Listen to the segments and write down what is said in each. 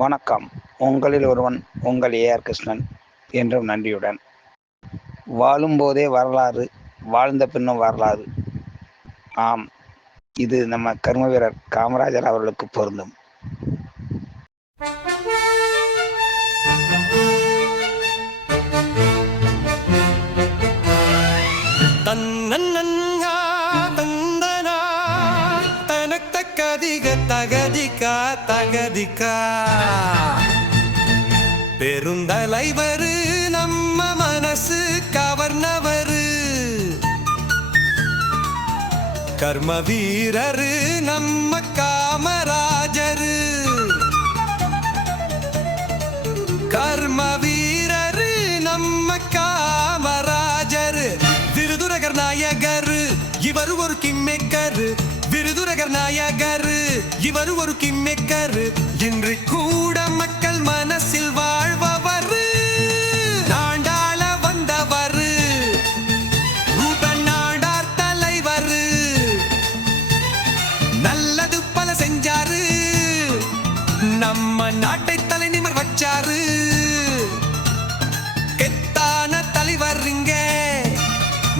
வணக்கம். உங்களில் ஒருவன் உங்கள் ஏஆர் கிருஷ்ணன். என்றும் நன்றியுடன். வாழும்போதே வரலாறு, வாழ்ந்த பின்னும் வரலாறு. ஆம், இது நம்ம கர்ம வீரர் காமராஜர் அவர்களுக்கு பொருந்தும். தகதிக்கா பெருந்தலைவரு நம்ம மனசு கவர்னவரு, கர்ம வீரரு நம்ம காமராஜரு, கர்ம வீரரு நம்ம காமராஜரு. விருதுநகர் நாயகரு இவர் ஒரு கிம்மேக்கரு, விருதுநகர் நாயகரு இவர் ஒரு கிம்மேக்கரு. இன்று கூட மக்கள் மனசில் வாழ்பவரு, நாண்டாள வந்தவரு, நாடார் தலைவரு. நல்லது பல செஞ்சாரு, நம்ம நாட்டை தலை நிமிர் வச்சாரு. கெத்தான தலைவருங்க,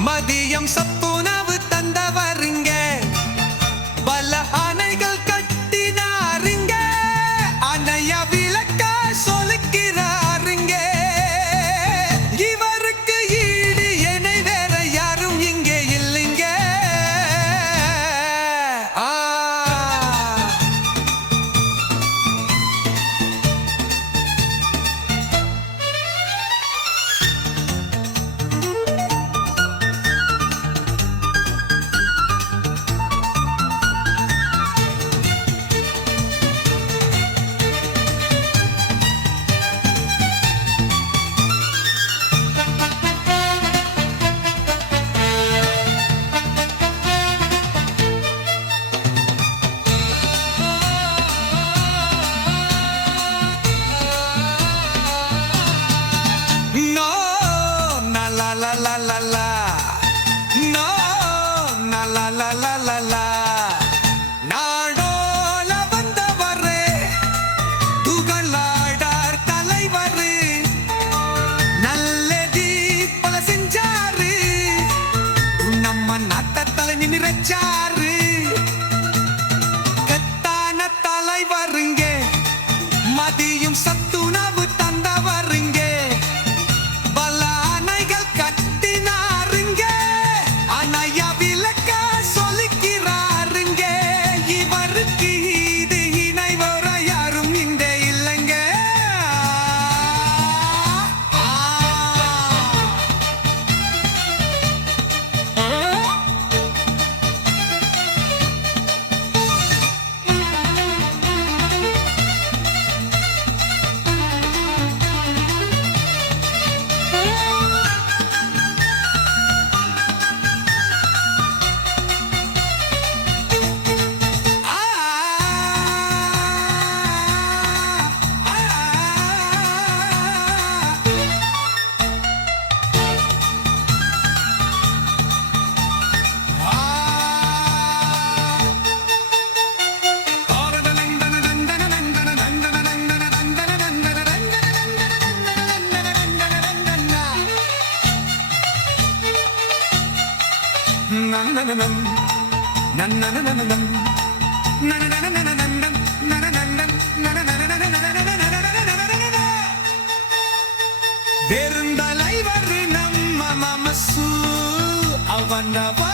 மதியம் சத்துணவு தந்தவருங்க, பல அணைகள் கட்டினாருங்க, அணைய விளக்க சொல்லுகிறாருங்க. இவருக்கு ஈடு என்னை வேற யாரும் இங்கே இல்லைங்க. நாடோல வந்தவரே, துகளாடார் தலைவரு, நல்லதி பல செஞ்சாரு, நம்ம நாட்டை தலை நிமிரச்சாரு. கத்தான தலைவருங்க, மதியும் சத்துணவு தந்தவருங்க, பல அணைகள் கட்டினாருங்க, அணைய விளக்க சொல்லுகிறாருங்க. இவருக்கு இது இணை வர யாரும் இந்த இல்லைங்க. பெருந்தலைவர் நம்ம மமசு அவனவா